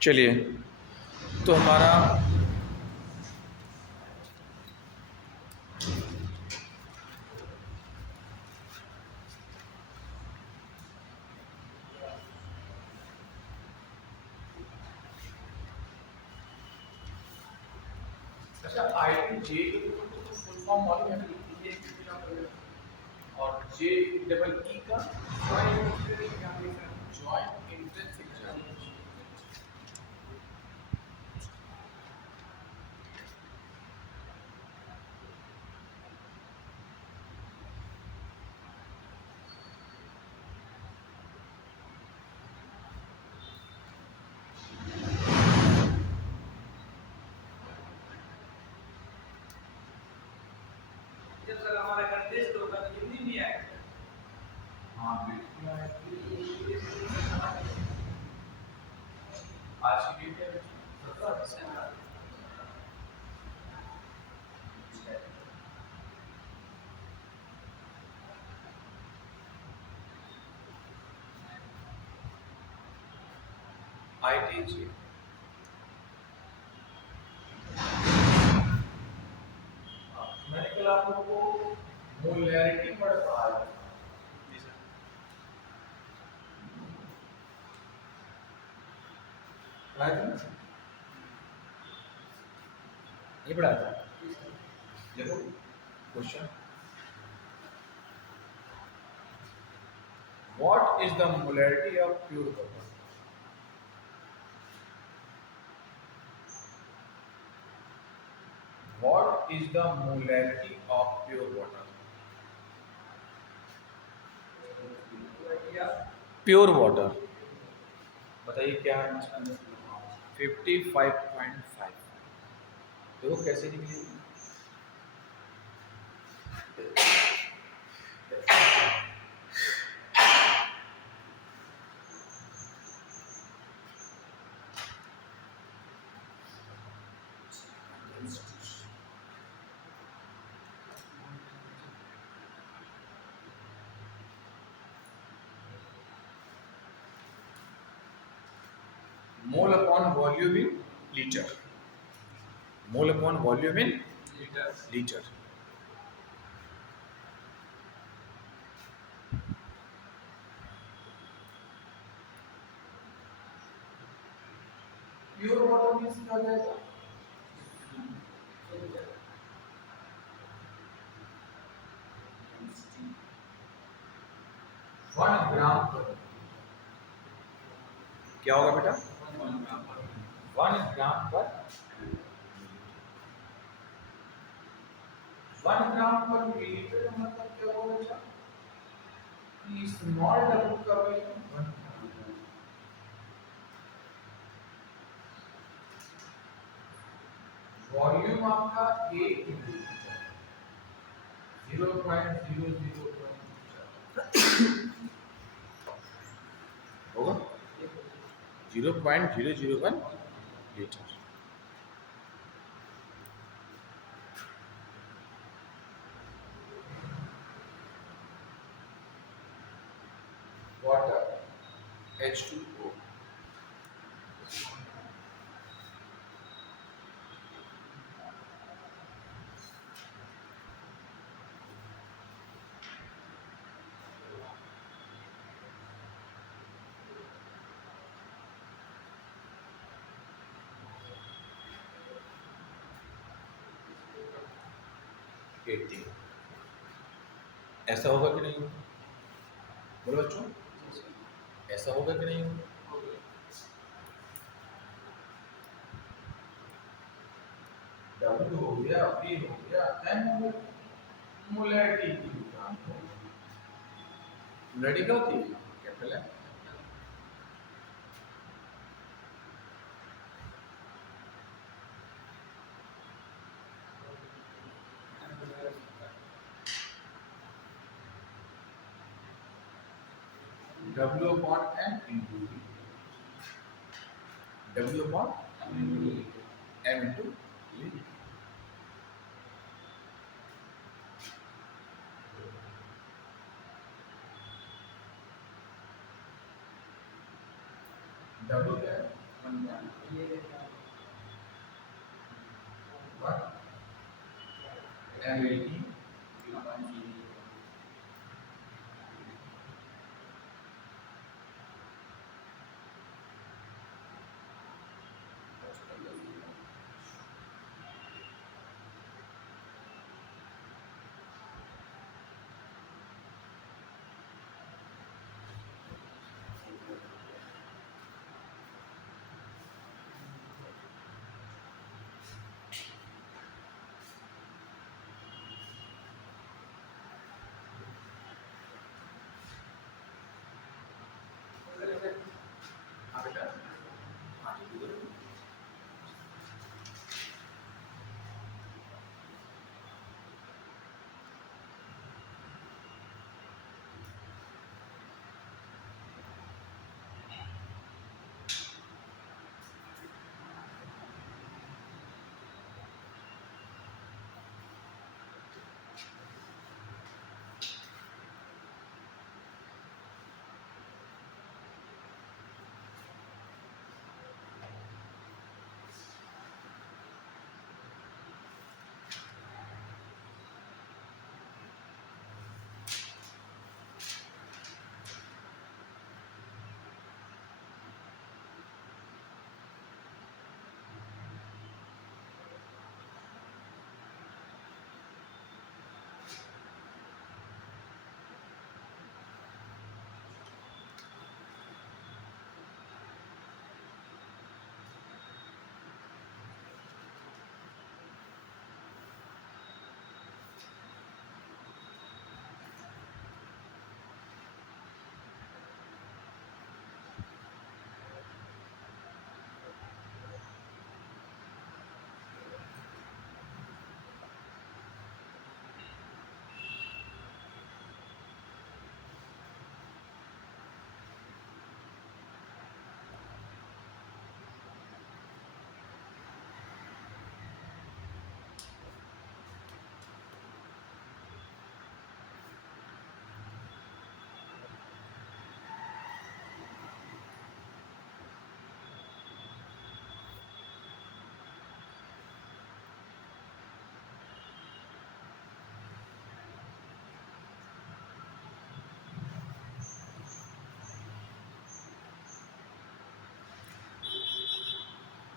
चलिए, तो हमारा अच्छा आई जे तो फुल फॉर्म मालूम है ना, और जे डबल ई का जॉइंट एंट्रेंस एग्जामिनेशन। जब सर हमारा कंटेस्ट होगा तो हिंदी में आएगा। हाँ बिल्कुल आएगा। आज की डेट है 17 दिसंबर। आईटीजी मैंने कल आप लोगों को मोलैरिटी पढ़ पढ़ाया था। जी सर। पढ़ाया था ना? नहीं पढ़ाया था। देखो question, what is the molarity of pure water? What is the molarity of pure water? Pure water बताइए क्या है इसका? 55.5। देखो कैसे निकली। Mole upon volume in litre. Mole upon volume in litre. Pure water means क्या हो जाएगा? 1 ग्राम पर क्या होगा बेटा? 1 ग्राम पर 1 ग्राम पर मिलीलीटर का मतलब क्या होगा बेटा? कि स्मॉल डब्ल्यू का वैल्यू 1। वॉल्यूम आपका 0.001 होगा, 0.001 लीटर। Water H2O। ऐसा होगा कि नहीं? बोलो बच्चों, ऐसा होगा कि नहीं होगा? W हो गया, V हो गया, M हो गया। मोलैरिटी की दुकान हो, मोलैरिटी क्या होती है? कैपिटल है। W upon M into V। W upon M into V। W क्या है? What? MLT. हाँ बेटा। हाँ ठीक है।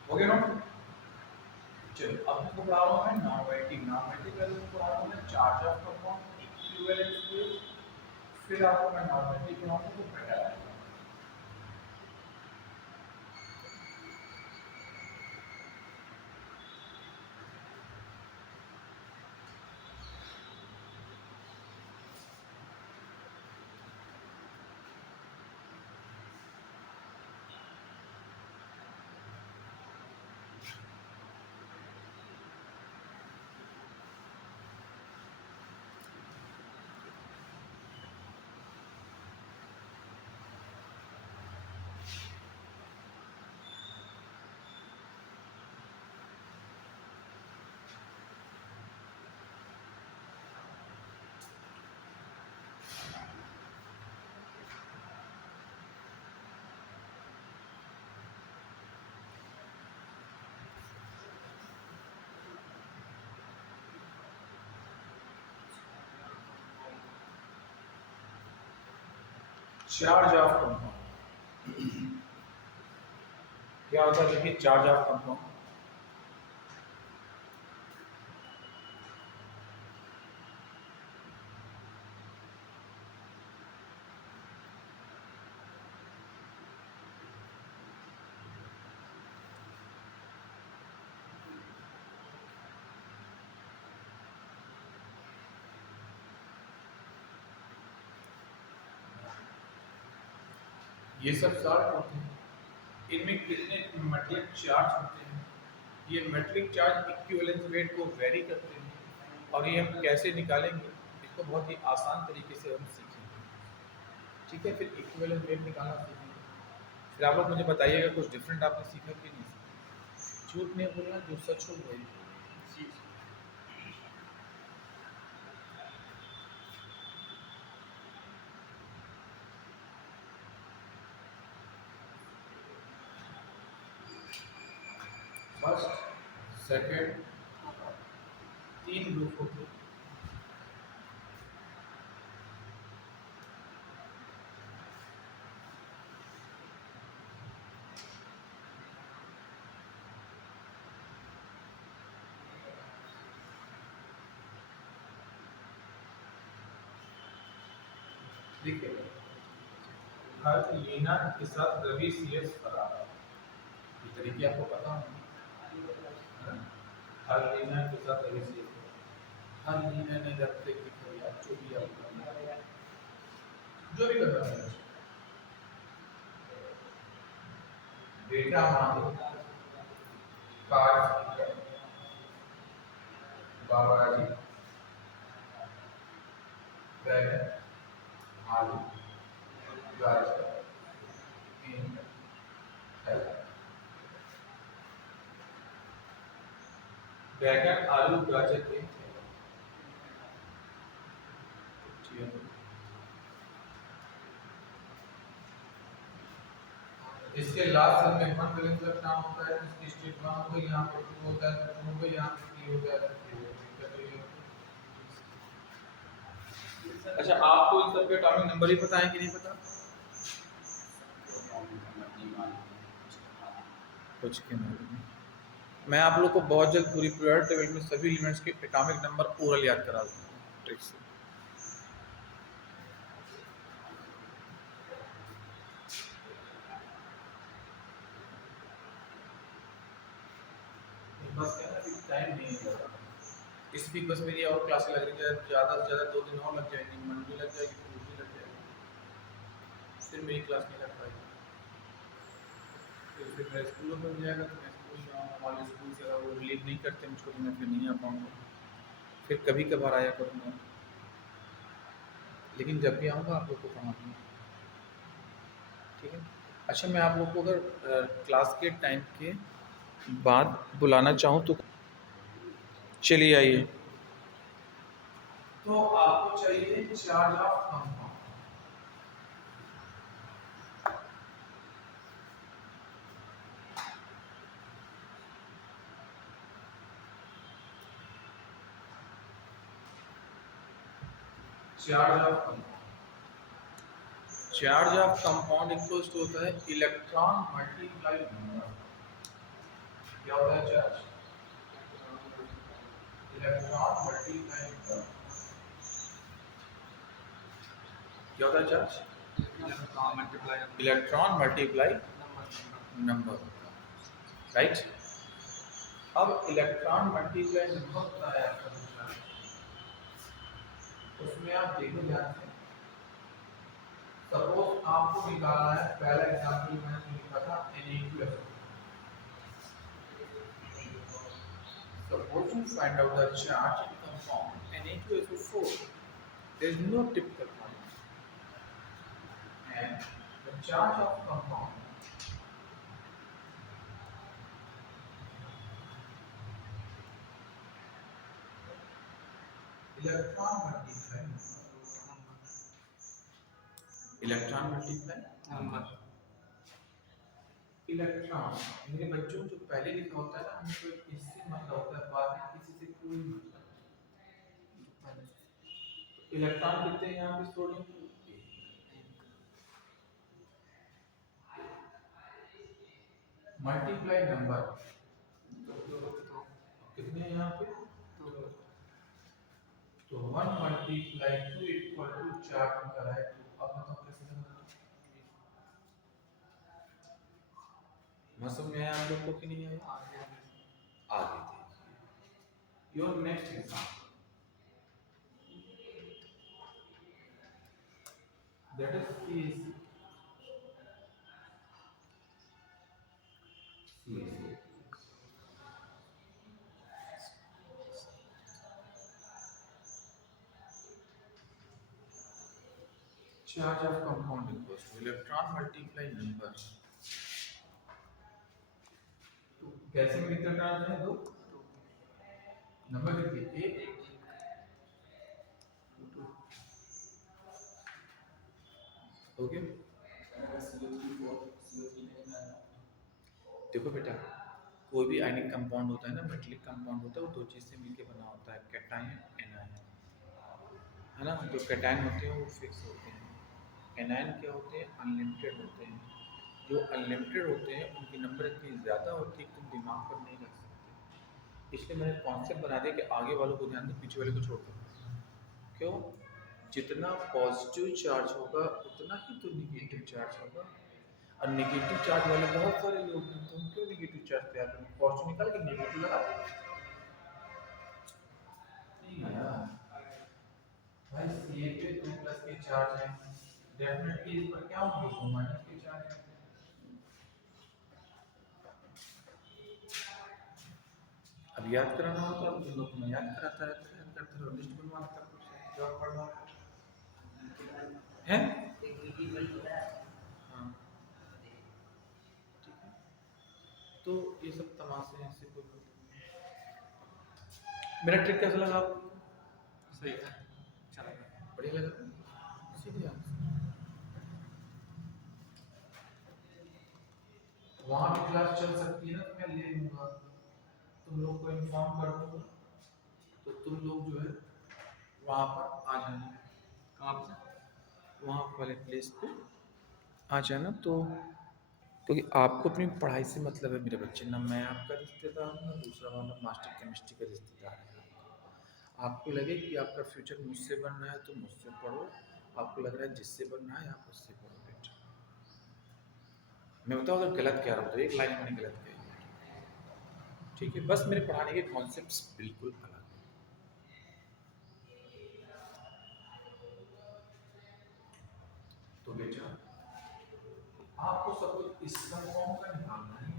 हो गया ना? चलो अब मैं पढ़ा रहा हूँ मैं नॉर्मेटिक नॉर्मेटिक का पढ़ा रहा हूँ मैं चार्ज ऑफ कंपाउंड इक्विवेलेंट। फिर आपको मैं नॉर्मेटिक पढ़ाऊंगा तो बेटर है। चार्ज ऑफ कंपाउंड क्या होता है? देखिए चार्ज ऑफ कंपाउंड ये सब चार्ज होते हैं। इनमें कितने मेटलिक चार्ज होते हैं? ये मेटलिक चार्ज इक्विवेलेंस वेट को वेरी करते हैं और ये हम कैसे निकालेंगे इसको बहुत ही आसान तरीके से हम सीखेंगे। ठीक है, फिर इक्विवेलेंस वेट निकालना सीखेंगे। फिर आप लोग मुझे बताइएगा कुछ डिफरेंट आपने सीखा कि नहीं सीखा। झूठ नहीं बोलना, जो सच हो वही बोलना। फर्स्ट सेकंड 3 ग्रुप होते हैं। देखिए, हर लीना के साथ रवि सीएस फरार, ये तरीके आपको पता होंगे। हर लीना के साथ रवि सीएस, हर लीना ने जब तक किया जो भी आप करना, जो भी करना है, बेटा मान कार्ड बाबा जी बैगन आलू गाजर बीन बैगन आलू गाजर के इसके लास्ट सेल में वन बैलेंस का नाम होता है, इसकी स्टेट वन होगा, यहाँ पे टू होता है, टू होगा, यहाँ पे थ्री होता है। अच्छा, आपको इन सब के एटॉमिक नंबर ही पता है कि नहीं पता? कुछ के नहीं। मैं आप लोग को बहुत जल्द पूरी पीरियड टेबल में सभी एलिमेंट्स के एटॉमिक नंबर ओरल याद करा दूंगा ट्रिक से। बस टाइम नहीं है, इस वीक बस मेरी और क्लासें लग रही है, ज़्यादा से ज़्यादा 2 दिन और लग जाएंगे, मंडे लग जाएगी, ट्यूसडे लग जाएगी, फिर मेरी क्लास नहीं लग पाएगी, फिर मेरे स्कूलों में मिल जाएगा, तो मैं स्कूल जाऊँगा, हमारे स्कूल से अगर वो रिलीव नहीं करते मुझको तो मैं फिर नहीं आ पाऊँगा, फिर कभी कभार आया करूँगा, लेकिन जब भी आऊँगा आप लोग को पढ़ा दूँगा, ठीक है। अच्छा, मैं आप लोग को अगर क्लास के टाइम के बाद बुलाना चाहूँ तो चलिए आइए। तो आपको चाहिए charge of compound, charge of compound, charge of compound equals to होता है इलेक्ट्रॉन मल्टीप्लाई नंबर। क्या होता है चार्ज? Electron multiply number. क्या होता है charge? Electron multiply number, right. अब इलेक्ट्रॉन मल्टीप्लाई नंबर होता है आपका दूसरा, उसमें आप देखो ध्यान से, सपोज आपको निकालना है, पहला एग्जांपल मैंने लिखा था Na2SO, suppose you find out the charge in compound Na2SO4, there is no typical point, and the charge of compound electron multiply number, electron मेरे बच्चों जो पहले लिखा होता है ना, हमको इससे मतलब होता है, बाद में किसी से कोई मतलब, इलेक्ट्रॉन कितने हैं यहाँ पे सोडियम, मल्टीप्लाई नंबर कितने हैं यहाँ पे, तो 1 मल्टीप्लाई 2 इक्वल टू 4 निकल आए। अब बताओ कैसे करना है, समझ में आया आप लोग को कि नहीं आया? आगे देखिए, your next example, that is CAC, charge of compound equals to electron multiply number, कैसे में कितने इलेक्ट्रॉन हैं, 2, नंबर कितने, 1, ओके। देखो बेटा, कोई भी आयनिक कंपाउंड होता है ना, मेटलिक कंपाउंड होता है, वो दो चीज़ से मिलके बना होता है, कैटायन एनायन, है ना। जो कैटायन होते हैं वो फिक्स होते हैं, एनायन क्या होते हैं, अनलिमिटेड होते हैं। जो अनलिमिटेड होते हैं उनकी नंबर इतनी ज़्यादा होती है कि तुम दिमाग पर नहीं रख सकते। इसलिए मैंने कॉन्सेप्ट बना दिया कि आगे वालों को ध्यान दो, पीछे वाले को छोड़ दो। क्यों? जितना पॉजिटिव चार्ज होगा उतना ही तो निगेटिव चार्ज होगा, और नेगेटिव चार्ज वाले बहुत सारे लोग हैं, तो हम क्यों नेगेटिव चार्ज तैयार करें? पॉजिटिव निकाल के नेगेटिव लगा दें। नहीं यार भाई, सी ए पे 2 प्लस के चार्ज है, डेफिनेटली इस पर क्या होंगे, माइनस के चार्ज है। अब याद कराना हो तो आप जिन लोग को मैं याद कराता रहता है, याद करते रहो, लिस्ट बनवा लेता हूँ, जॉब पढ़ना है। हाँ ठीक है, तो ये सब तमाशे हैं, ऐसे कोई मतलब नहीं। मेरा ट्रिक कैसा लगा आपको? सही है, अच्छा लगा। बढ़िया लगा, सीधे आंसर। वहाँ भी क्लास चल सकती है ना, तो मैं ले लूँगा, तुम लोग को इन्फॉर्म कर दूँगा, तो तुम लोग जो है वहाँ पर आ जाना, कहाँ पे? वहाँ वाले प्लेस पे आ जाना। तो क्योंकि आपको अपनी पढ़ाई से मतलब है मेरे बच्चे, ना मैं आपका रिश्तेदार हूँ, ना दूसरा वाला मास्टर केमिस्ट्री का रिश्तेदार है। आपको लगे कि आपका फ्यूचर मुझसे बन रहा है तो मुझसे पढ़ो, आपको लग रहा है जिससे बनना है आप उससे पढ़ो बेटा। मैं बताऊँ अगर गलत कह रहा हूँ तो एक लाइन मैंने गलत कही है, ठीक है। बस मेरे पढ़ाने के कॉन्सेप्ट्स बिल्कुल अलग हैं। तो बेटा आपको सब कुछ इस कंपाउंड का निकालना है।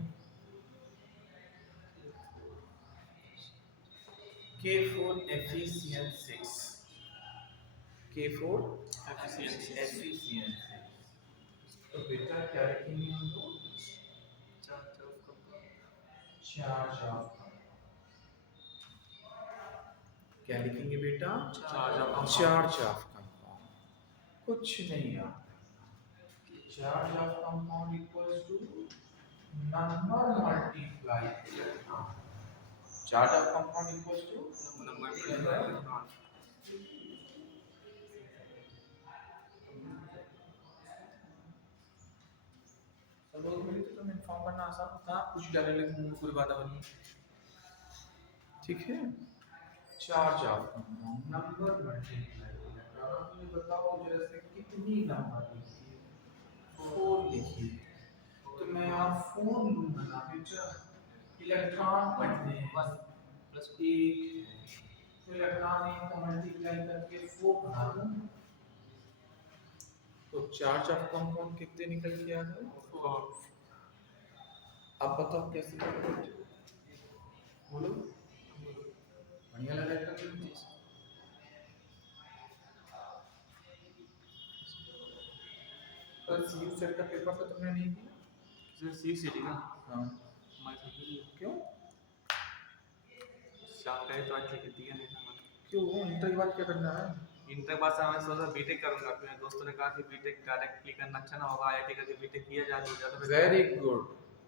K4FeCN6, K4FeCN6। तो बेटा क्या लिखेंगे हम लोग? Charge of compound. Charge of compound. क्या लिखेंगे बेटा? Charge of compound. Charge of compound. कुछ नहीं याद करना, charge of compound equals to number multiply electron. Charge of compound equals to number multiply electron. सब लोग मिले तो तुम्हें इन्फॉर्म करना आसान था, कुछ डालने लगे मुंह में पूरी बात बनी, ठीक है। Charge of compound number multiply electron. अब मुझे बताओ जरा से कितनी नंबर लिखी है? 4 लिखी है, तो मैं यहाँ 4 लूंगा ना बेटा, इलेक्ट्रॉन कितने हैं? प्लस 1 है, तो इलेक्ट्रॉन 1 का मल्टीप्लाई करके 4 बना दूंगा। तो चार्ज ऑफ कंपाउंड कितने निकल के आ गए? 4। अब बताओ कैसे करोगे? बोलो, बढ़िया लगा इसका चीज। कल सीयू सेट का पेपर तो तुमने नहीं दिया? सर सी सी टी का हाँ, हमारे साथ नहीं है। क्यों? शाम का ही तो आज लिख दिया नहीं था। क्यों इंटर के बाद क्या करना है? इंटर बाद से मैं सोचा बीटेक करूंगा, फिर मेरे दोस्तों ने कहा कि बीटेक डायरेक्टली करना अच्छा ना होगा, आईआईटी करके बीटेक किया जा तो ज़्यादा वेरी गुड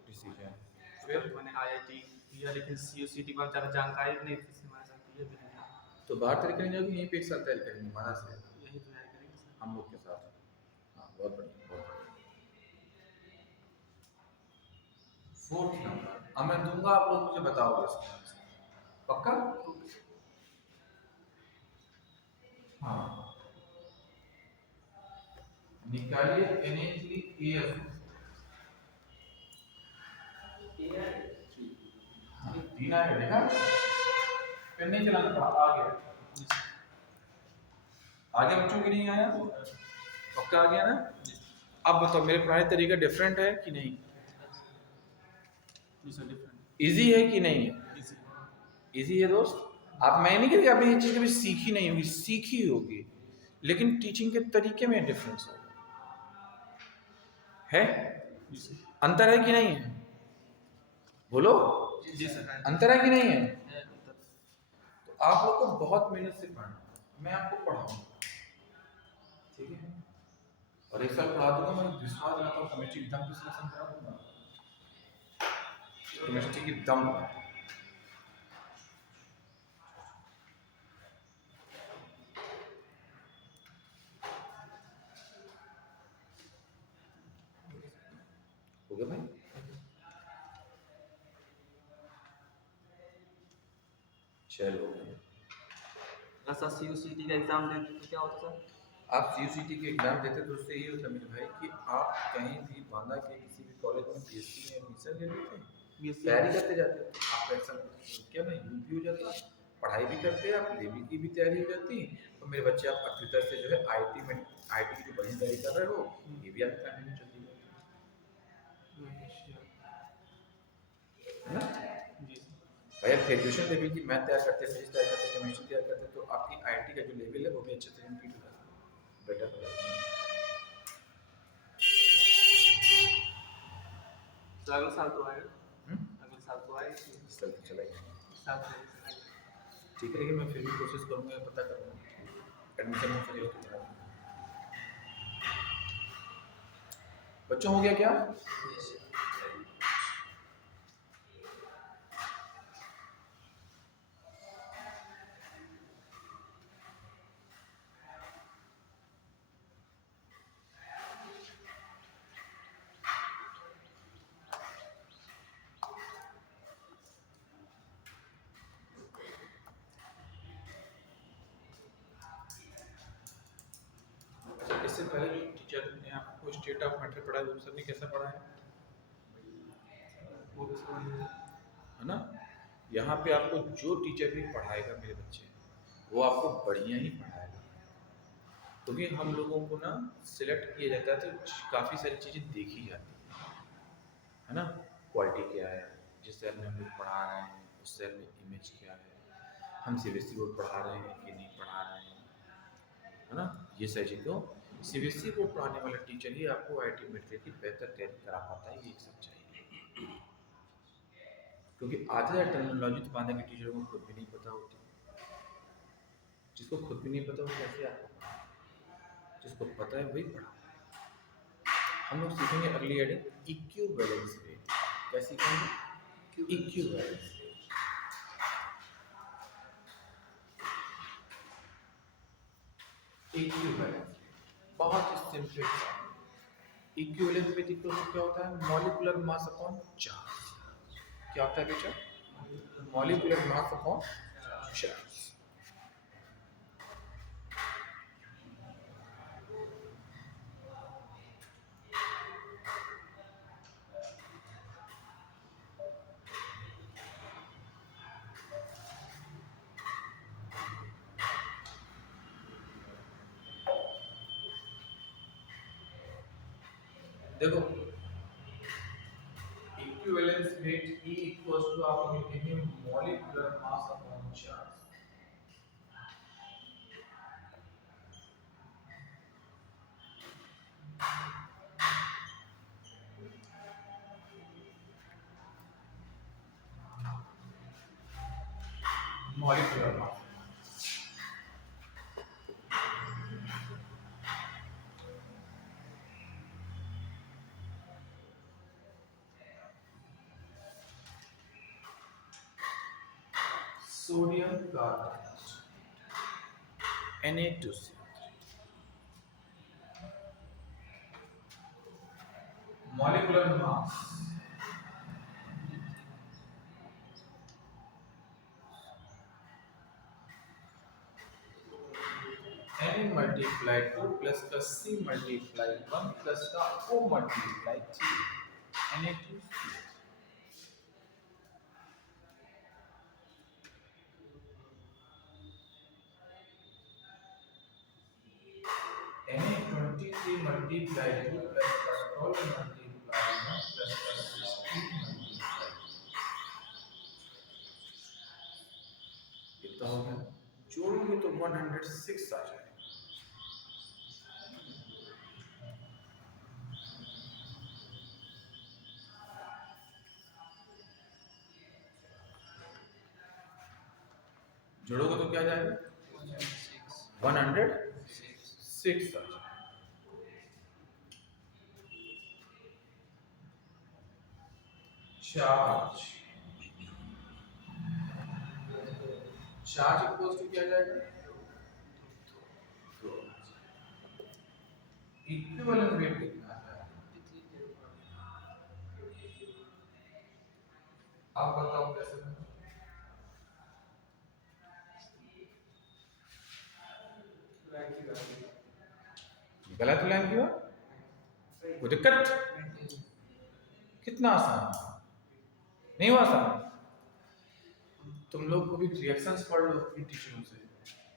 डिसीजन। फिर मैंने आईआईटी किया, लेकिन सीयूसीटी पर ज़्यादा जानकारी नहीं थी, इसलिए मैंने किया भी नहीं। तो बाहर तैयारी करने जाओगे, यहीं पे एक साथ तैयारी करेंगे हमारा से, यही तैयारी करेंगे सर। हम लोग के साथ। हाँ बहुत बढ़िया, बहुत बढ़िया। 4th नंबर अब मैं दूंगा, आप लोग मुझे बताओगे इसका आंसर, पक्का? हाँ, निकालिए Na3AF। हाँ, 3 आएगा, देखा? पेन नहीं चलाना पड़ा, आ गया। आ गया बच्चों की नहीं आया? पक्का आ गया ना? अब बताओ मेरे पुराने तरीका डिफरेंट है कि नहीं? इजी है कि नहीं है? इजी है दोस्त। आप मैं नहीं कहती आपने ये चीज़ कभी सीखी नहीं होगी, सीखी होगी, लेकिन टीचिंग के तरीके में डिफरेंस होगा, है? अंतर है कि नहीं है? बोलो, जी सर। अंतर है कि नहीं है? तो आप लोग को बहुत मेहनत से पढ़ना है, मैं आपको पढ़ाऊंगा, ठीक है। और एक साल पढ़ा दूंगा, मैं विश्वास रखता हूँ कमेटी एग्जाम की सिलेक्शन करा दूंगा। केमिस्ट्री की दम पर। हो गया भाई? चलो अगर सर CUCT का एग्जाम देते तो क्या होता सर? आप CUCT के एग्जाम देते तो उससे ये होता मेरे भाई कि आप कहीं भी बांदा के किसी भी कॉलेज में BSc में एडमिशन ले लेते हैं, BSc तैयारी करते जाते हैं, आप ऐसा क्या ना यूपी हो जाता, पढ़ाई भी करते हैं, आप लेवी की भी तैयारी हो जाती, तो मेरे बच्चे आप अच्छी तरह से जो है IT की जो बढ़िया तैयारी कर रहे हो, ये भी आपकी फैमिली में चलती है ना। जी सर। भाई आप ग्रेजुएशन लेवल की मैथ तैयार करते हैं, फिजिक्स तैयार करते हैं, केमिस्ट्री तैयार करते हैं, तो आपकी IT का जो लेवल है वो भी अच्छे से कंप्लीट हो जाता है, बेटर हो जाता है। तो अगले साल तो आएगा, हम्म? अगले साल तो आएगा, इस साल तो चला गया। इस साल से आएगा। ठीक है, लेकिन मैं फिर भी कोशिश करूंगा, पता करूंगा एडमिशन में फ्री हो तो करा दूंगा। बच्चों हो गया क्या? अच्छा, इससे पहले जो टीचर ने आपको स्टेट ऑफ मैटर पढ़ाया वो सर ने कैसा पढ़ाया वो भी समझ में है ना। यहाँ पे आपको जो टीचर भी पढ़ाएगा मेरे बच्चे, वो आपको बढ़िया ही पढ़ाएगा, क्योंकि हम लोगों को ना सिलेक्ट किया जाता है तो काफ़ी सारी चीज़ें देखी जाती है ना। क्वालिटी क्या है, जिस शहर में हम लोग पढ़ा रहे हैं उस शहर में इमेज क्या है, हम CBSE बोर्ड पढ़ा रहे हैं कि नहीं पढ़ा रहे हैं, है ना। ये सारी चीज़ को CBSE बोर्ड पढ़ाने वाला टीचर ही आपको IT मेट्रिक की बेहतर तैयारी करा पाता है, ये एक सच्चाई है। क्योंकि आधा टर्मिनोलॉजी तो बांधा के टीचरों को खुद भी नहीं पता होती, जिसको खुद भी नहीं पता वो कैसे आपको पढ़ाए, जिसको पता है वही पढ़ा। हम लोग सीखेंगे अगली हेडिंग इक्विवेलेंस रेट। क्या सीखेंगे? Equivalence weight. इक्विवेलेंस बहुत ही simple. Equivalent weight equal to क्या होता है? Molecular mass upon charge. क्या होता है बेटा? Molecular mass upon charge. देखो equivalent weight E equals to आपको लिखेंगे molecular mass upon charge. Molecular mass sodium carbonate Na2CO3 molecular mass Na multiply 2 plus का C मल्टीप्लाई 1 प्लस का O multiply 3 Na2CO3। Na23 multiply 2 plus का 12 multiply 1 plus का 16 multiply, कितना हो गया? जोड़ोगे तो 106 आ जाएगा। जोड़ोगे तो क्या आ जाएगा? 106 आ जाएगा। चार्ज चार्ज इक्वल्स टू क्या जाएगा, इक्विवेलेंट वेट कितना आ जाएगा, आप बताओ कैसे बनेगा? गलत लाइन क्यों, कोई दिक्कत, कितना आसान, नहीं हुआ आसान? तुम लोग को भी रिएक्शंस पढ़ लो अपनी टीचरों से,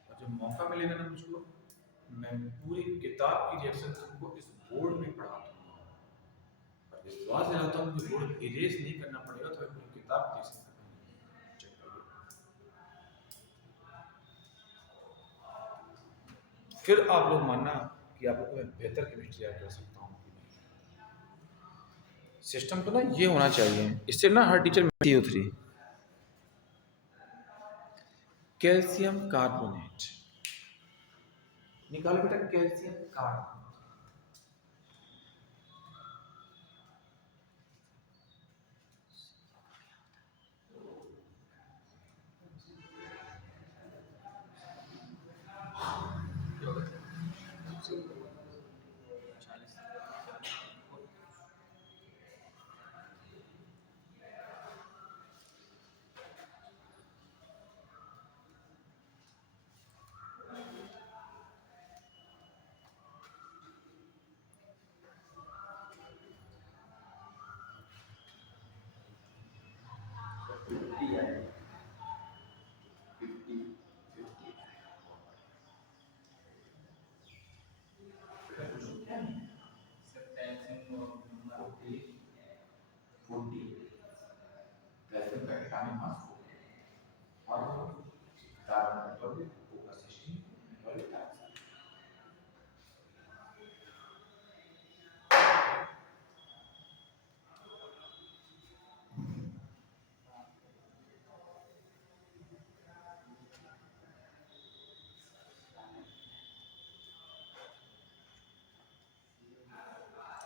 और जब मौका मिलेगा ना मुझको, मैं पूरी किताब की रिएक्शन तुमको इस बोर्ड में पढ़ा दूंगा, और विश्वास दिलाता हूँ मुझे बोर्ड इरेज नहीं करना पड़ेगा, तो पूरी किताब कैसे चेक करो, फिर आप लोग मानना कि आप लोग को मैं बेहतर केमिस्ट्री याद कर सकता हूँ कि नहीं। सिस्टम तो ना ये होना चाहिए, इससे ना हर टीचर CO3 कैल्शियम कार्बोनेट निकालो बेटा, कैल्शियम कार्बोनेट,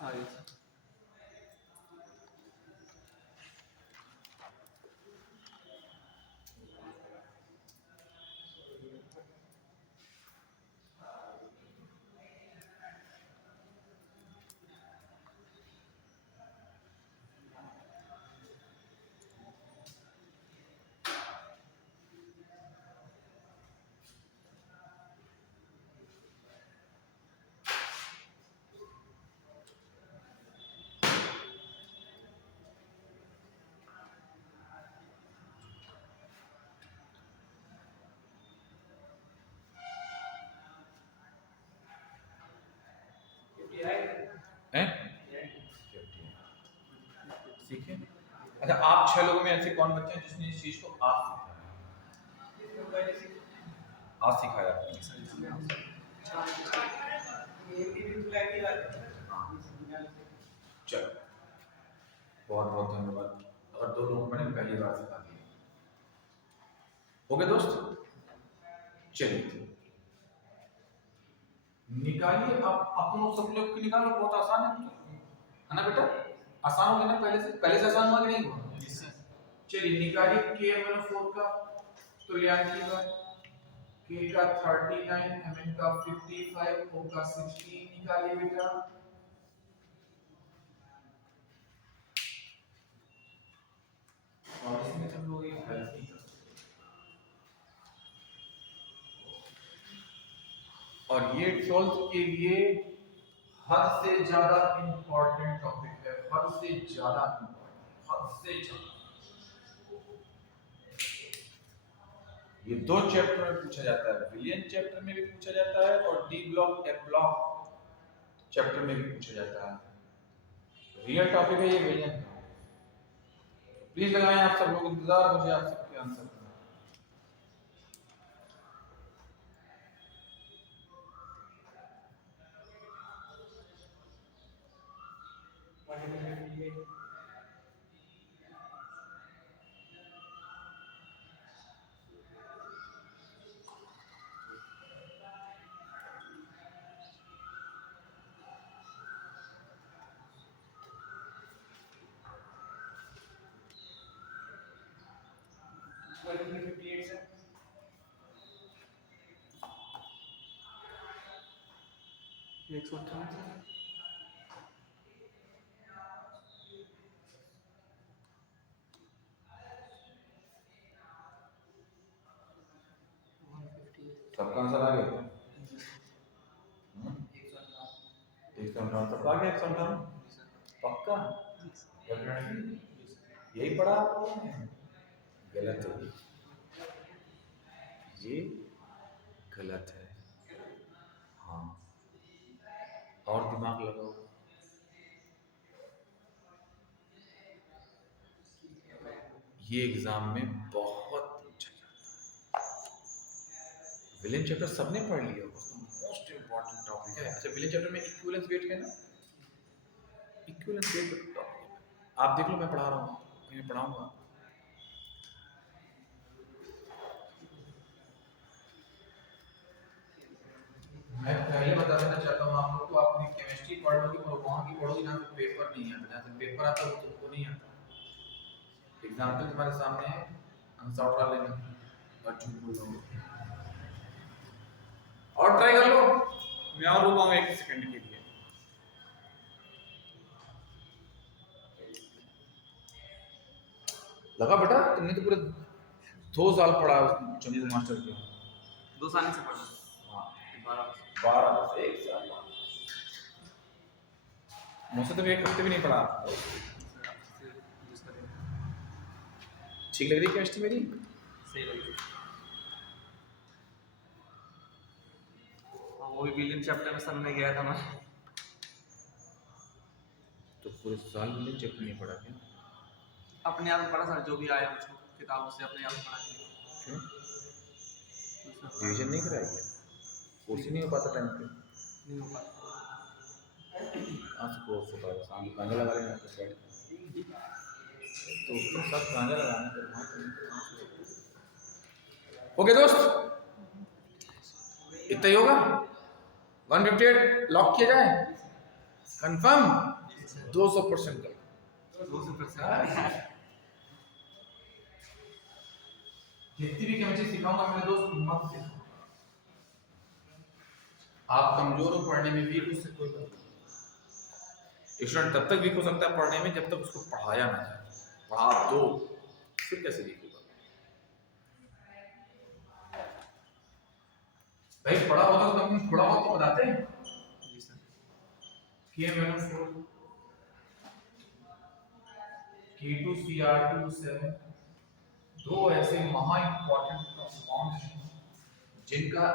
हाँ ये सर। हैं? सीखे? अच्छा, आप 6 लोगों में ऐसे कौन बच्चे हैं जिसने इस चीज को आज सिखाया? चलो, बहुत बहुत धन्यवाद, और 2 लोगों को मैंने पहली बार सिखा दिया। हो गए दोस्त? चलिए निकालिए, आप अपनों सब लोग की निकालो, बहुत आसान है ना बेटा? आसान हो गया ना, पहले से आसान हुआ कि नहीं हुआ? चलिए निकालिए KMnO4 का तुल्यांकी का, K का 39, Mn का 55, O का 16 निकालिए बेटा। और इसमें हम लोग एक गलती करते हैं, और ये 12th के लिए हद से ज्यादा इंपॉर्टेंट टॉपिक है, हद से ज्यादा इंपॉर्टेंट, हद से ज्यादा। ये 2 चैप्टर में पूछा जाता है, विलियन चैप्टर में भी पूछा जाता है, और D block F block chapter में भी पूछा जाता है। रियल टॉपिक है ये विलियन। प्लीज लगाएं आप सब लोग, इंतजार मुझे आप सबके आंसर का। 58 से 158 सबका आंसर आ गया? 158 सबका आ गया? 158 पक्का? यही पढ़ा आपने? गलत है ये गलत है। हाँ और दिमाग लगाओ। ये एग्जाम में बहुत पूछा जाता है। विलेन चैप्टर सबने पढ़ लिया, मोस्ट इंपॉर्टेंट टॉपिक है। अच्छा विलेन चैप्टर में इक्विवेलेंस वेट है ना, इक्विवेलेंस वेट टॉपिक है। आप देख लो, मैं पढ़ा रहा हूँ, मैं पढ़ाऊंगा। मैं पहले बता देना चाहता हूँ आप लोग को, अपनी केमिस्ट्री पढ़ लोगे और वहाँ की पढ़ोगे जहाँ पे पेपर नहीं आता, जहाँ से पेपर आता है वो तुमको नहीं आता। एग्जाम्पल तुम्हारे सामने है, आंसर उठा लेना और झूठ बोल दो और ट्राई कर लो। मैं और रुकाऊंगा 1 सेकंड के लिए। लगा बेटा तुमने तो पूरे 2 साल पढ़ा चंदू मास्टर के। 2 साल से पढ़ा। हाँ 12 1 साल मुझसे तो 1 हफ्ते भी नहीं पढ़ा। ठीक लग रही है केमिस्ट्री मेरी? सही लगी। वो भी विलियम चैप्टर में सर में गया था मैं। तो पूरे साल में चैप्टर नहीं पढ़ा क्या? अपने आप में पढ़ा सर, जो भी आया उसको किताबों से अपने आप पढ़ा लिया। क्यों रिवीजन नहीं कराया क्या? कोर्स ही नहीं हो पाता टाइम पे? नहीं हो पाता। आज कोर्स होता है, शाम को गांजा लगा लेना तो सेट। तो उसके साथ गांजा लगाना फिर वहाँ ओके दोस्त, इतना ही होगा। 158 लॉक किया जाए, कंफर्म 200% का 200%। जितनी भी केमिस्ट्री सिखाऊंगा मेरे दोस्त मत सीखो। आप कमजोर हो पढ़ने में, वीक उससे कोई बात नहीं। स्टूडेंट तब तक वीक हो सकता है पढ़ने में जब तक उसको पढ़ाया ना जाए। पढ़ा दो फिर कैसे वीक होगा? भाई पढ़ा होता तो हम थोड़ा बहुत तो बताते हैं। जी सर। KMnO4 K2Cr2 दो ऐसे महा इंपॉर्टेंट कंपाउंड हैं जिनका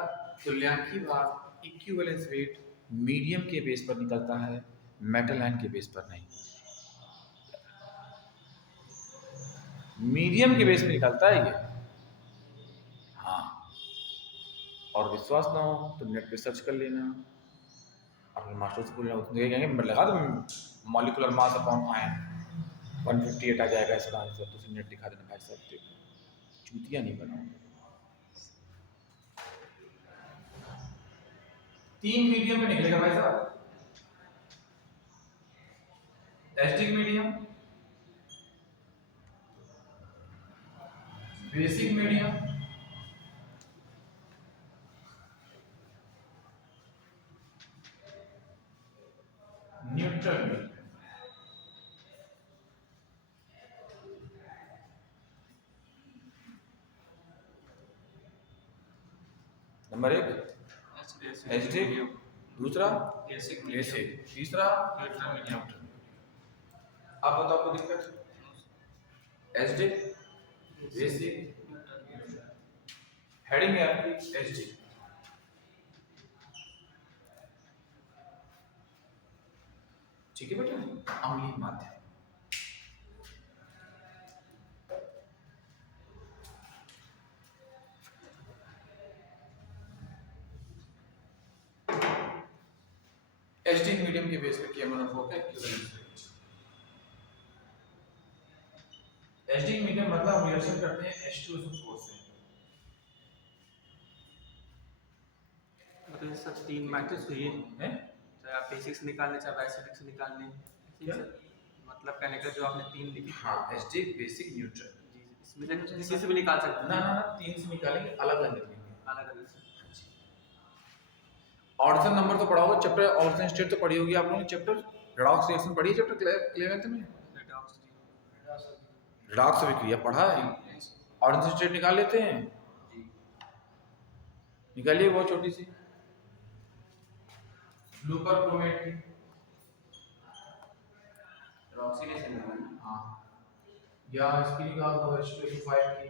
तुल्यांकी भाग इक्विवेलेंस वेट मीडियम के बेस पर निकलता है, मेटल आयन के बेस पर नहीं। मीडियम के बेस पर निकलता है ये। हाँ और विश्वास ना हो तो नेट पे सर्च कर लेना, अपने मास्टर से बोलना, कहेंगे लगा दो मॉलिक्यूलर मास अपॉन आयन 158 आ जाएगा इसका आंसर, तो नेट दिखा देना भाई साहब, देखो चूतिया नहीं बनाओ। 3 मीडियम में निकलेगा भाई साहब, acidic medium, basic medium, neutral medium. Number 1 acidic, दूसरा बेसिक, तीसरा न्यूट्रल। अब बताओ कोई दिक्कत? एसिडिक, बेसिक, हेडिंग है आपकी एसिडिक। ठीक है बेटा, अम्लीय माध्यम। एसिडिक मीडियम के बेस पे KMnO4 का इक्विवेलेंस वेट। एसिडिक मीडियम मतलब हम रिएक्शन करते हैं H2SO4 से। मतलब सर 3 मैट्रिक्स हुई हैं? चाहे आप बेसिक्स निकालने चाहे एसिडिक से निकालने। क्या? मतलब कहने का जो आपने 3 लिखी। हाँ एसिडिक, बेसिक, न्यूट्रल। जी किसी से भी निकाल सकते हैं ना ना ना, 3 से निकालेंगे, अलग अलग लिखेंगे। अलग अलग से। ऑर्डर नंबर तो पढ़ा होगा, चैप्टर ऑर्डर स्टेट तो पढ़ी होगी आप लोगों ने, चैप्टर रेडॉक्स रिएक्शन पढ़ी है, चैप्टर 11th में रेडॉक्स अभिक्रिया पढ़ा है। ऑर्डर स्टेट निकाल लेते हैं, निकालिए बहुत छोटी सी ग्लूकर क्रोमेट की। ऑक्सीडेशन हाँ, या इसकी निकाल दो H2SO5 की।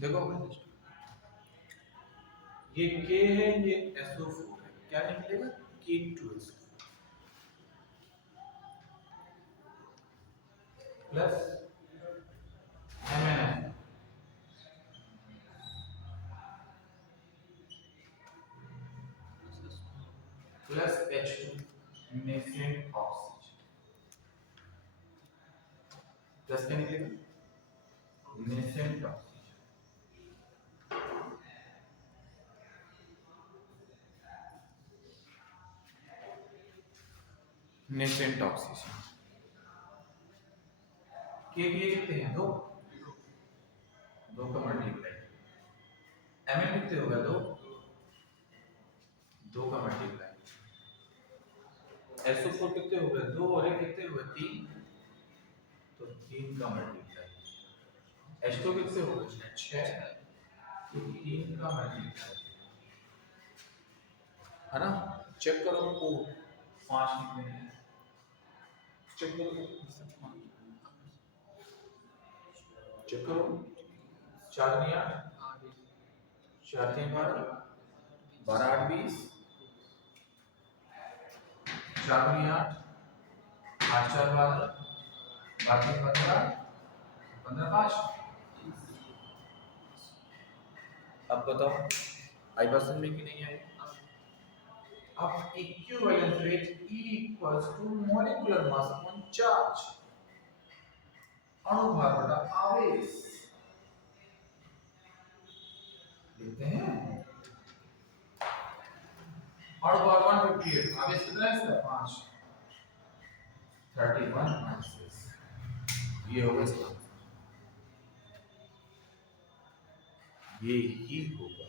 देखो ये K है, ये SO4 है, क्या निकलेगा K2SO plus MnO plus H2 nascent oxygen plus क्या निकलेगा नेसेंट ऑक्सीजन। नेसेंट ऑक्सीजन के कितने हैं, दो का मल्टीप्लाई, Mn कितने होगा, दो का मल्टीप्लाई, SO4 कितने हो गए, 2 और 1 कितने हुए, 3, तो 3 का मल्टीप्लाई, H2 कितने हो गए, 6, तो 3 का मल्टीप्लाई, है ना। चेक करो को 5 निकले हैं, चेक करो, चेक करो, 4 नहीं 8, 4 3 12, 12 8 20, 4 नहीं 8, 8 4 12, 12 15, 15 5। अब बताओ आई बात समझ में कि नहीं आई। अब equivalent weight E equals to molecular mass upon charge, अणुभार बटा आवेश लिखते हैं। अणुभार 158, आवेश कितना है इसका 5, 31 6, ये होगा इसका, ये ही होगा।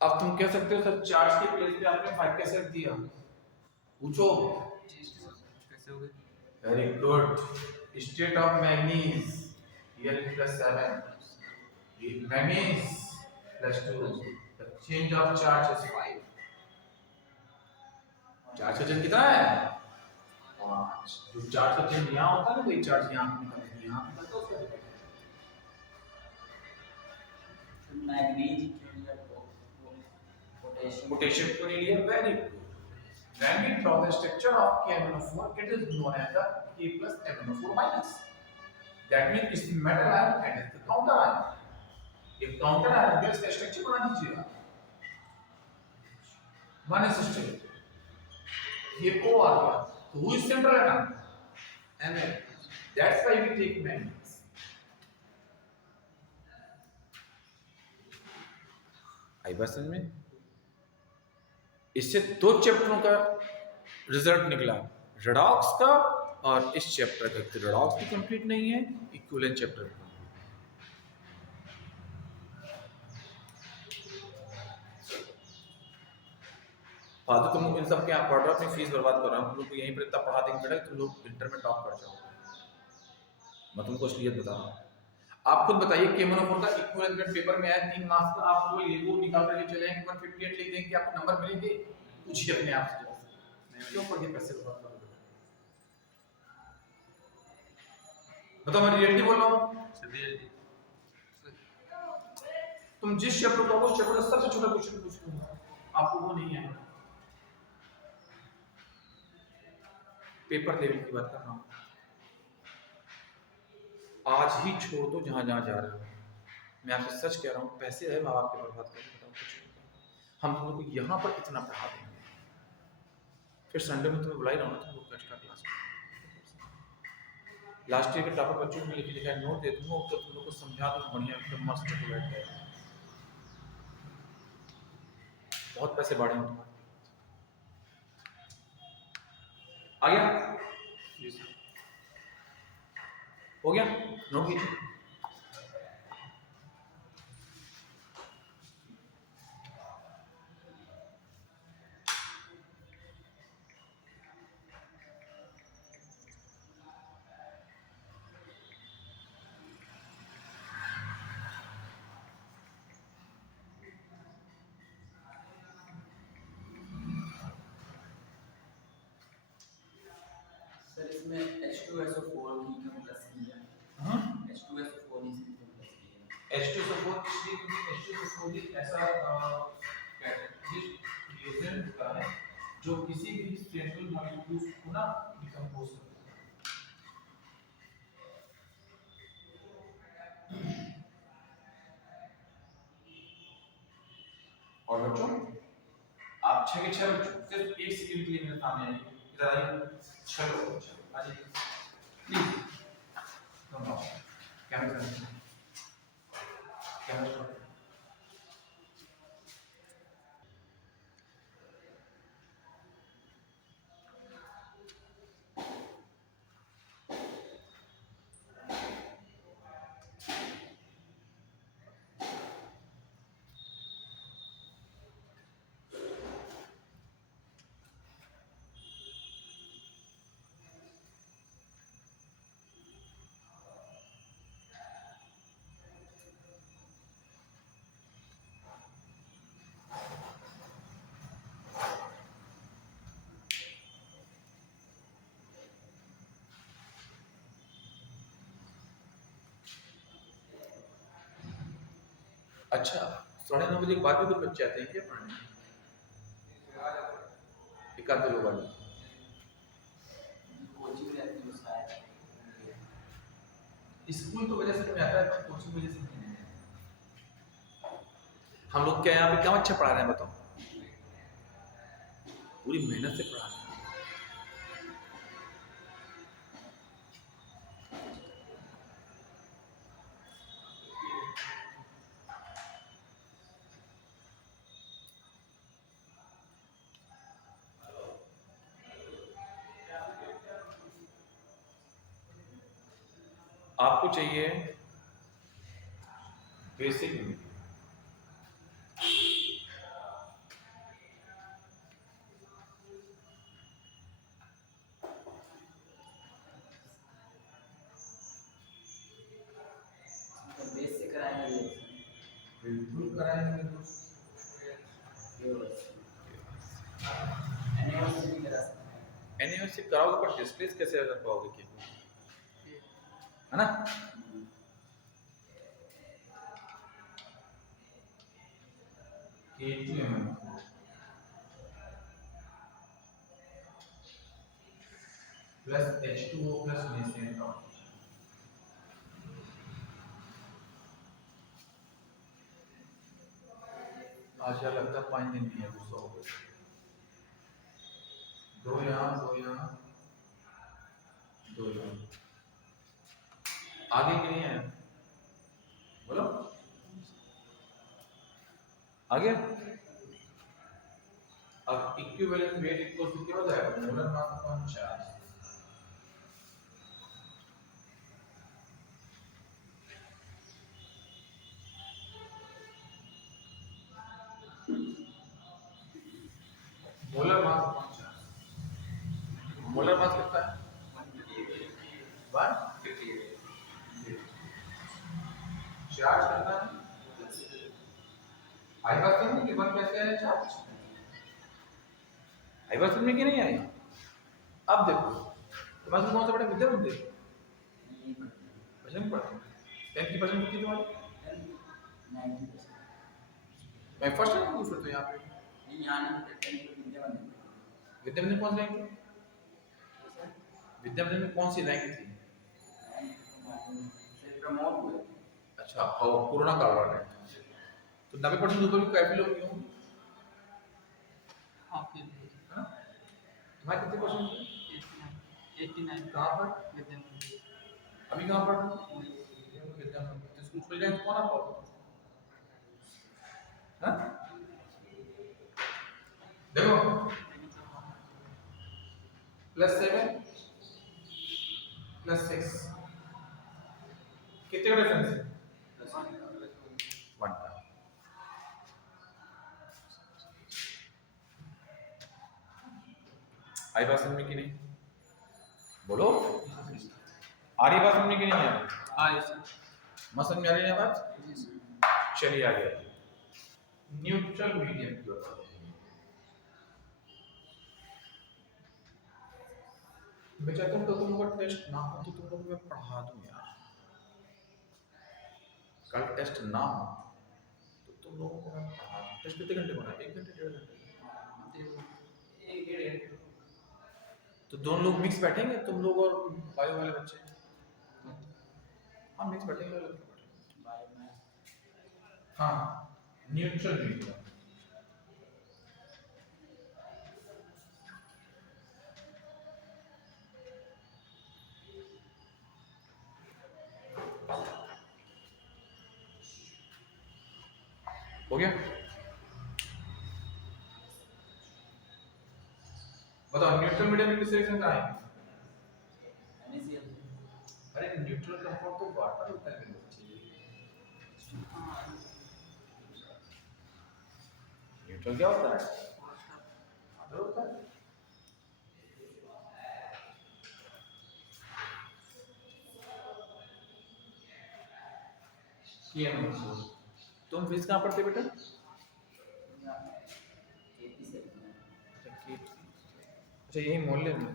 अब तुम कह सकते हो सर चार्ज के प्लेस पे आपने 5 कैसे रख दिया, पूछो। कैसे हो गए? Very good, state of manganese here is plus 7, manganese plus 2, the change of charge is 5, charge का चेंज कितना है 5, जो चार्ज का चेंज यहाँ होता है ना, वही चार्ज यहाँ निकलता है, यहाँ निकलता है उसका मैग्नीज पोटेशियम क्यों नहीं लिया, very good. When we draw the structure of KMnO4, it is known as the K plus MnO4 minus. That means it's metal ion and it's the counter ion. If counter ion है इसका structure बना दीजिएगा। One is state. ये O आ गया, तो who is central atom? Mn. That's why we take manganese. आई बात समझ में। इससे 2 चैप्टरों का रिजल्ट निकला, रेडॉक्स का और इस चैप्टर का। तो रेडॉक्स भी कंप्लीट नहीं है, इक्विवेलेंट चैप्टर भी। फालतू तुम लोग इन सब के यहाँ पढ़ रहे हो, अपनी फीस बर्बाद कर रहे हो। तुम लोग को यहीं पर इतना पढ़ा देंगे बेटा, तुम लोग इंटर में टॉप कर जाओ। मैं तुमको असलियत बता रहा हूँ। आप खुद बताइए KMnO4 का इक्विवेलेंट पेपर में आया 3 मार्क्स का, आप वो ये वो निकाल करके चले आएंगे 158 लिख देंगे, आपको नंबर मिलेंगे? पूछिए अपने आप से, क्यों पढ़िए पैसे बर्बाद कर रहे हो? बताओ, मैं रियलिटी बोल रहा हूँ। तुम जिस चैप्टर को उस चैप्टर का सबसे छोटा क्वेश्चन पूछ लो, आपको वो नहीं आएगा। पेपर लेवल की बात कर रहा हूँ। आज ही छोड़ दो जहां जहां जा रहे हो। मैं आपसे सच कह रहा हूँ, पैसे है माँ बाप के बर्बाद करके, बताओ कुछ नहीं। हम तुम लोग को यहाँ पर इतना पढ़ा देंगे, फिर संडे में तुम्हें बुला ही रहा हूँ ना, तुम लोग एक्स्ट्रा क्लास लास्ट ईयर के टॉपर बच्चों को लिखा नोट दे दूंगा, तो तुम लोग को समझा दूँ बढ़िया एकदम मस्त बैठ जाएगा। बहुत पैसे बढ़े हैं तुम्हारे। आ गया? जी सर। हो गया? नोट कीजिए। सर इसमें H2SO4 की क्यों प्लस की है? हाँ, H2SO4 इसमें क्यों प्लस की है? H2SO4 इसलिए क्योंकि H2SO4 एक ऐसा कैटलिस्ट एजेंट होता है जो किसी भी स्टेबल मॉलिक्यूल्स को ना डिकम्पोज करता है। और बच्चों, आप 6 के 6 बच्चों सिर्फ 1 सेकंड के लिए मेरे सामने आइए। इधर आइए। 6 लोग आ जाइए प्लीज। कम आओ। Camera camera. अच्छा, 9:30 बजे के बाद भी कुछ बच्चे आते हैं क्या पढ़ने? एक आध लोग आ जाते हैं। कोचिंग रहती है शायद। स्कूल तो वजह से नहीं आता है, पर कोचिंग वजह से नहीं है। हम लोग क्या यहाँ पे क्या अच्छा पढ़ा रहे हैं बताओ? पूरी मेहनत से पढ़ा रहे हैं। आपको चाहिए बेसिक यूनिट। तो बेस से कराएंगे रिएक्शन। बिल्कुल कराएंगे दोस्त। एनएओसी भी करा सकते हैं। एनएओसी कराओगे पर डिस्प्लेस कैसे कर पाओगे कि है ना? K2mm plus H2O plus nascent आज क्या लगता है 5 दिन नहीं है, गुस्सा हो गया। 2 यहाँ 2 यहाँ 2 यहाँ। आगे के नहीं है बोलो। आगे अब इक्विवेलेंट वेट इक्वल टू क्या हो जाएगा? Molar mass upon charge. Molar mass upon charge. Molar mass कितना है? 158। चार्ज कितना है? आई बात समझ कि 1 कैसे आया चार्ज? आई बात समझ में कि नहीं आई? अब देखो तुम्हारे कौन सा बड़ा विद्या मंदिर भजन पढ़ते हैं। 10 की परसेंट कितनी तुम्हारी? 90%। मैं फर्स्ट टाइम पूछ रहा हूँ यहाँ पे। नहीं यहाँ नहीं करते हैं, विद्या मंदिर। विद्या मंदिर कौन सी रैंक थी? विद्या मंदिर में कौन सी रैंक थी? फिर प्रमोट हुए। अच्छा, और कोरोना काल वाला रैंक। तो 90% ऊपर भी काफी लोग क्यों? आपके है ना? तुम्हारे कितने परसेंट थे? 89 कहाँ पर? विद्या मंदिर। अभी कहाँ पढ़ रहे हो? विद्या मंदिर। तो स्कूल खुल जाए तो कौन आ पाओगे? हाँ? देखो +7 +6 कितने का डिफरेंस है? 1 का। आई बात समझ में कि नहीं? बोलो, आ रही बात समझ में कि नहीं आ रही? हाँ यस सर। मत समझ आ रही है बात? चलिए आगे। न्यूट्रल मीडियम की बात करते हैं। मैं चाहता हूँ तो तुम लोग का टेस्ट ना हो तो तुम लोग मैं पढ़ा दूं यार। कल टेस्ट ना हो तो तुम लोगों को मैं पढ़ा दूं। टेस्ट कितने घंटे होना है? 1 घंटे 1.5 घंटे? तो दोनों लोग मिक्स बैठेंगे, तुम लोग और बायो वाले बच्चे? हाँ मिक्स बैठेंगे, अलग बैठेंगे। बायो में हाँ न्यूट्रल मीडियम। हो गया? बताओ न्यूट्रल मीडियम में किस रिएक्शन का आएंगे? NaCl अरे न्यूट्रल कंपाउंड तो वाटर होता है मेरे बच्चे। न्यूट्रल क्या होता है? वाटर होता है। KMnO4। तुम फिजिक्स कहाँ पढ़ते बेटा? खेती से अच्छा यही मोहल्ले में।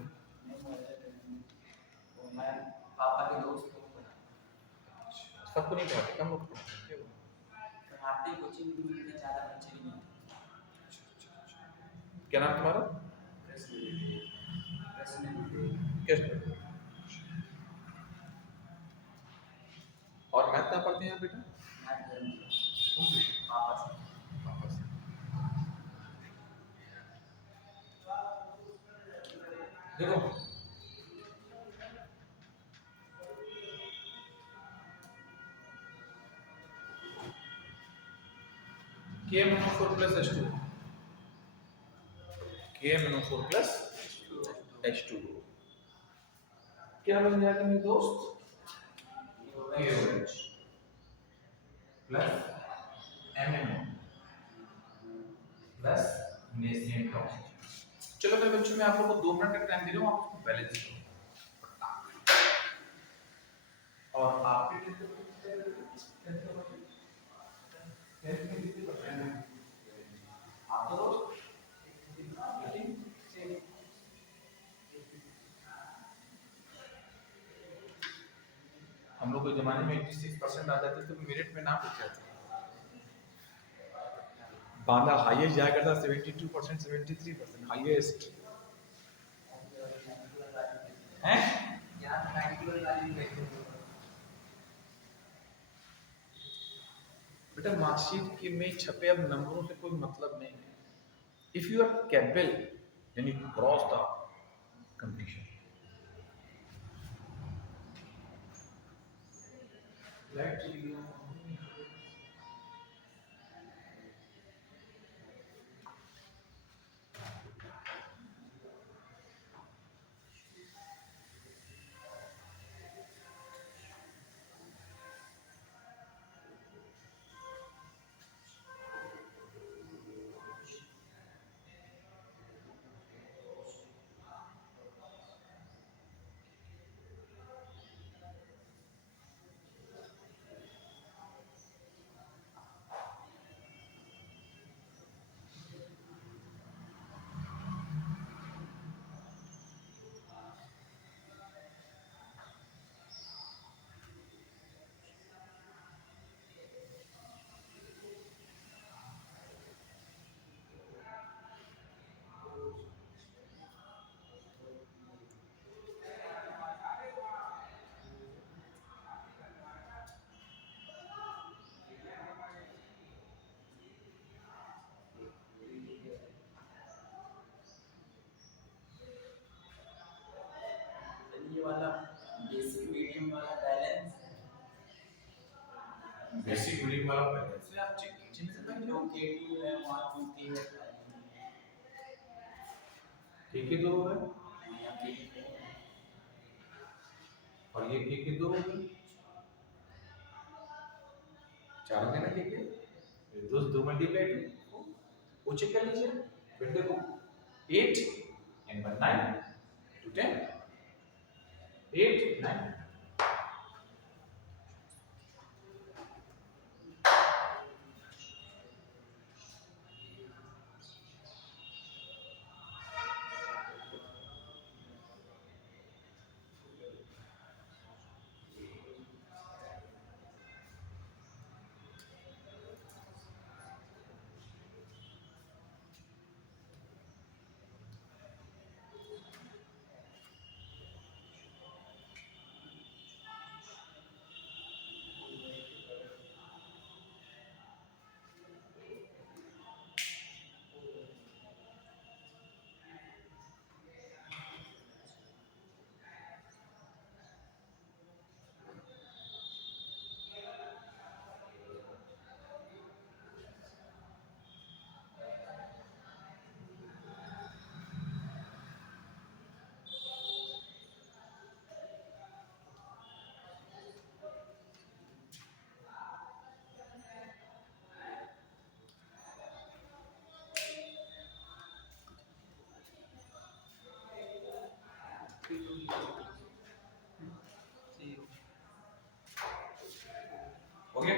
मैं पापा के दोस्त को पढ़ा सबको नहीं पढ़ाते, कम लोग पढ़ाते हैं। पढ़ाते कोचिंग में ज़्यादा बच्चे नहीं हैं। क्या नाम तुम्हारा? कृष्ण कैसे? और मैथ कहाँ पढ़ते हैं आप बेटा? पापा से वापस। देखो KMnO4 plus H2 KMnO4 plus H2 क्या बन जाएगा मेरे दोस्त? KOH plus MnO plus nascent oxygen। चलो मेरे बच्चों, मैं आप लोगों को 2 मिनट का टाइम दे रहा हूँ, आप उसको बैलेंस करो। और आपके आप तो दोस्त हम लोग के जमाने में 86% आ जाते थे तो मेरिट में नाम लिख जाते। बांदा हाईएस्ट जाया करता 72% 73% हाईएस्ट हैं। बेटा मार्कशीट के में छपे अब नंबरों से कोई मतलब नहीं है। If you are capable then you cross the competition. ये वाला बेसिक मीडियम वाला बैलेंस बेसिक मीडियम वाला बैलेंस है, आप चेक कीजिए मेरे भाई। जो के2 है वहाँ 2 के है के दो हो गए यहाँ के और ये के दो हो गए, चार हो गए ना के दो मल्टीप्लाई टू, वो चेक कर लीजिए फिर देखो 8 and 1 9 to 10 8 9। हो गया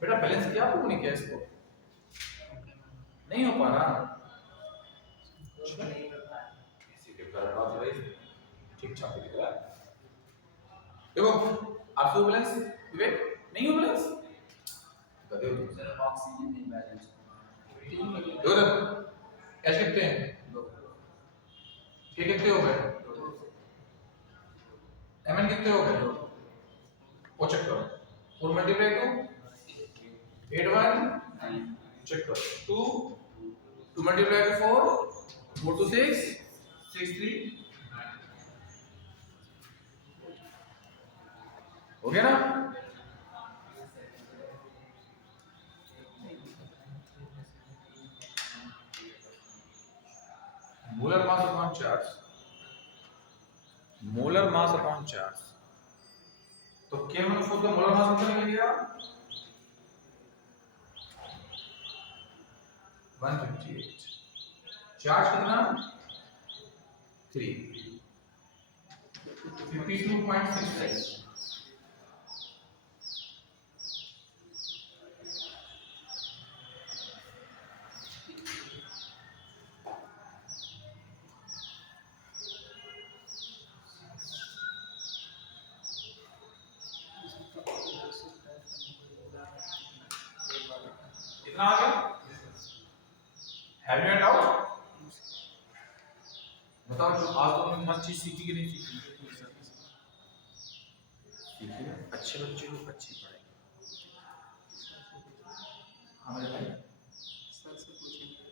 बेटा, बैलेंस किया आपको नहीं किया इसको, नहीं हो पा रहा इसी के कारण बात हो रही ठीक ठाक दिख रहा है। देखो आपको बैलेंस विवेक नहीं हो बैलेंस, बता दो सर ऑक्सीजन नहीं बैलेंस दो दो कैसे लिखते हैं, दो के कितने हो गए, mn कितने हो गए, वो चेक करो 4 मल्टीप्लाई 2 8 1 चेक करो 2 2 मल्टीप्लाई 4 4 to 6 6 3 हो गया ना। Molar mass upon charge, molar mass upon charge, तो K-4 का मोलर मास कितना निकल गया 158, चार्ज कितना 3 52.66, कितना आ गया, हैव यू डाउट, बताओ जो आज तुमने मस्त चीज सीखी कि नहीं सीखी, सीखी ना, अच्छे बच्चे को अच्छी पढ़ाई, हमारे भाई सर से पूछेंगे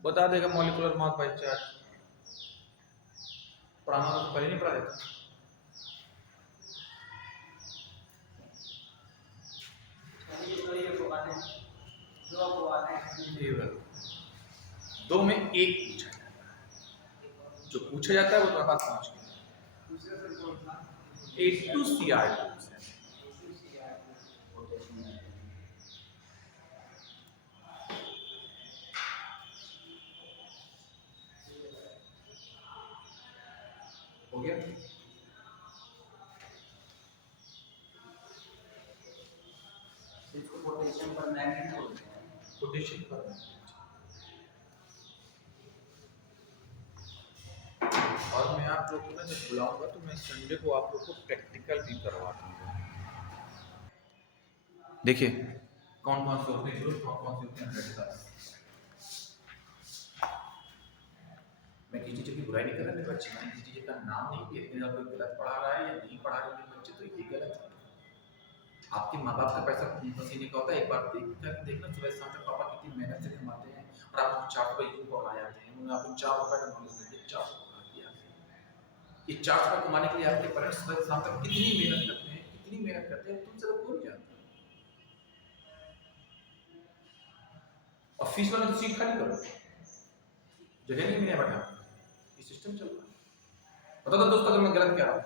बता देगा मॉलिक्यूलर मास बाय चार्ज, पढ़ाना तो पहले नहीं पढ़ाया था। दो में एक पूछा जाता है, जो पूछा जाता है वो तुम्हारे पास पहुंच गया, H2Cr2 हो गया। इसको पोटेशियम पर मैग्नेट बोलते हैं। पोटेशियम पर और मैं आप लोग को ना जब बुलाऊंगा तो मैं संडे को आप लोग को प्रैक्टिकल भी करवा दूंगा। देखिए कौन कौन से होते हैं ग्रुप, कौन कौन से होते हैं रेडिकल्स। मैं किसी चीज़ की बुराई नहीं कर रहा, मेरे बच्चे किसी चीज़ का नाम नहीं लिया, लेकिन कोई गलत पढ़ा रहा है या नहीं पढ़ा रहे मेरे बच्चे तो ये गलत है। आपके माँ बाप का पैसा खून पसीने का होता है, एक बार देखना सुबह शाम तक पापा कितनी मेहनत से कमाते हैं और आप 4 रुपये यूं पढ़ा जाते हैं, उन्होंने आपको 4 रुपये का नॉलेज दे दिया, 4 रुपये दिया। ये 400 कमाने के लिए आपके पेरेंट्स सुबह शाम तक कितनी मेहनत करते हैं, तुमसे तो कोई नहीं जानता। और फीस वाले तो सीट खाली करो, जगह नहीं मिले बैठा, ये सिस्टम चल रहा है। बता दो दोस्तों अगर मैं गलत कह रहा हूँ।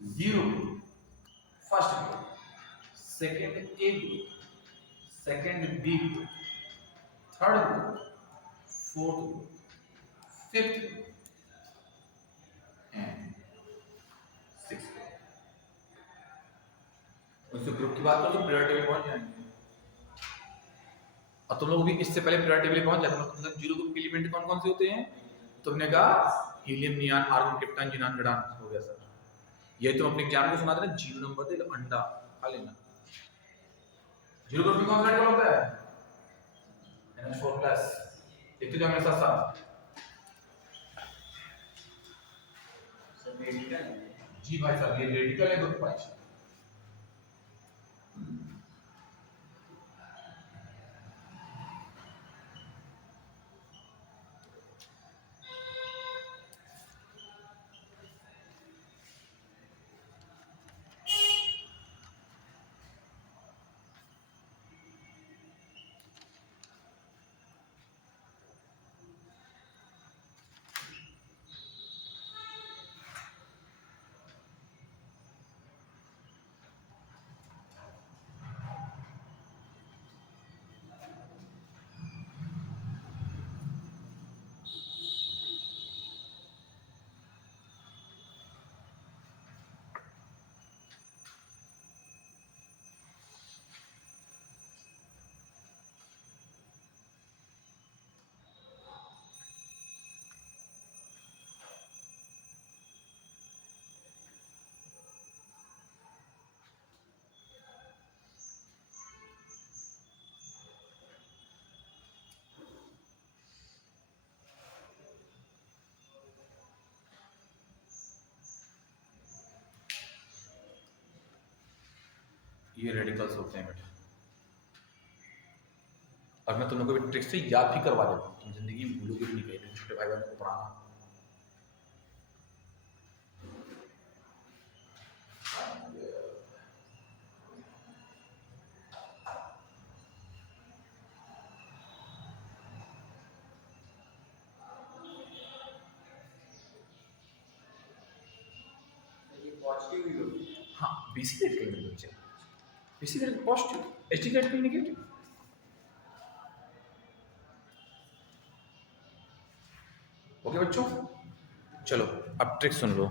Zero first group, second A group, second B group, third group, fourth group, fifth group and sixth group. उस ग्रुप की बात करो तो पीरियड टेबल पहुंच जाएंगे। और तुम लोग भी इससे पहले पीरियड टेबल पहुंच जाते हो। मतलब जीरो ग्रुप के एलिमेंट कौन कौन से होते हैं? तुमने कहा हीलियम, नियान, आर्गन, क्रिप्टन, जिनान, गडान, हो गया सर। ये तुम अपने एग्जाम को सुनाते ना, जीरो नंबर दे अंडा खा लेना। जीरो ग्रुप में कौन सा रेडिकल होता है? NH4+। देखते जाओ मेरे साथ साथ। सर रेडिकल जी भाई साहब, ये रेडिकल है ग्रुप 5। ये रेडिकल्स होते हैं बेटा। और मैं तुम लोगों को ट्रिक से याद भी करवा देता हूँ, तुम जिंदगी में भूलोगे भी नहीं कहीं, छोटे भाई बहनों को पढ़ाना। ये पॉजिटिव ही होगी। हाँ, BC रेडिकल में बच्चे, BC radical positive, ST radical negative. Okay बच्चों, चलो अब ट्रिक सुन लो।